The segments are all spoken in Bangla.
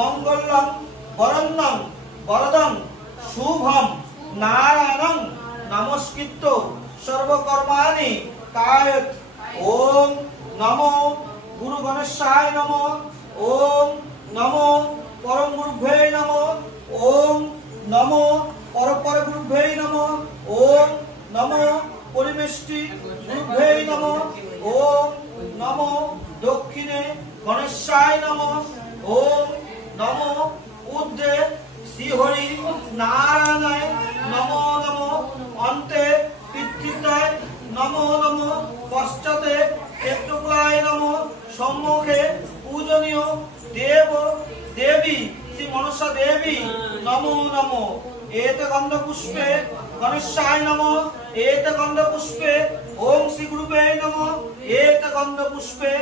मंगलम वरन्नं वरदं शुभम नारायणं नमस्कृत्य सर्वकर्माणि कारयेत्। ओम नमो गुरु गणेशाय नमो। ओम नमो परम गुरुभ्ये नमो। ओम नमो परपर गुरुभ्ये नमो। ओम नमो परिवेष्टि गुरुभ्ये नमो। ओम नमो दक्षिणे गणेशाय नमो। ओम नमो ऊर्ध्वे श्रीहरि नारायणाय नमो नमो। अन्ते पितृताय नमो नमो। पश्चाते क्षेत्रकुलाय नमो। सम्मुखे पूजनीय देव देवी श्री मनसा देवी नमो नमो। एत गंध पुष्पे गणेशाय नमो। एत गंध पुष्पे ओम श्री गुरुवे नमो। एत गंध पुष्पे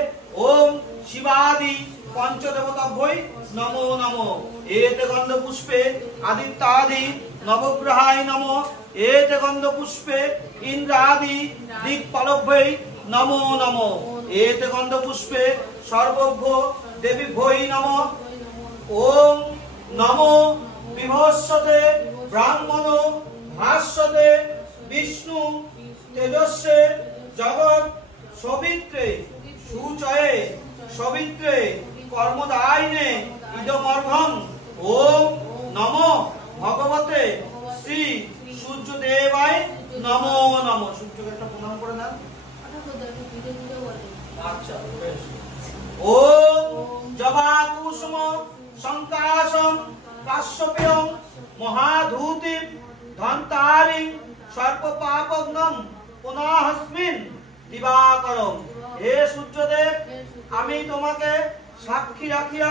ओम शिवादि पंचदेवताभ्यै नमो नमो। एत गंध पुष्पे आदित्यादि नवग्रहाय नमो। एत गंध पुष्पे इंद्रादि दिक्पालभ्यै नमो नमो। एत गंध पुष्पे सर्वभ्यो देवीभ्यै नमो। ओम नमो विभस्वते ब्राह्मणो भास्वते विष्णु तेजस्वे जगत सवित्रे सुचये सवित्रे कर्मदायिने इदमर्घं। ओम नमो भगवते श्री सूर्यदेवाय नमो नमो। सूर्यকে একটা প্রণাম করে না। আচ্ছা বেশ। ओम जबा कुसुम संकाशम काश्यप्यं महाधूति धन्तारि सर्प पापग्नम पुनःस्मिन् दिवाकरम। हे सूर्यदेव আমি তোমাকে সাক্ষী রাখিয়া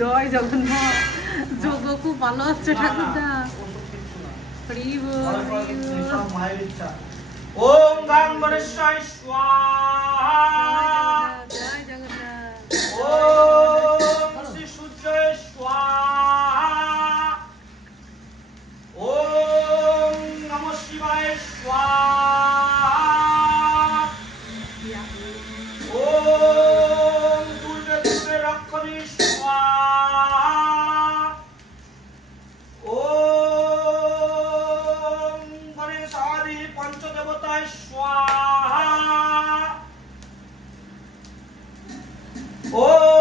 জয় জগন্নাথ। যোগ খুব ভালো আছে ঠাকুরদা। মায়ের ইচ্ছা। ওম গাং গণেশায় স্বাহা। জয় জগন্নাথ। ওম শ্রী সূর্যায় স্বাহা। ওম নমঃ শিবায় স্বাহা। ওম দুর্গে দুর্গে রক্ষণী স্বাহা। ओम गणेशादि पंचदेवताय स्वाहा। ओम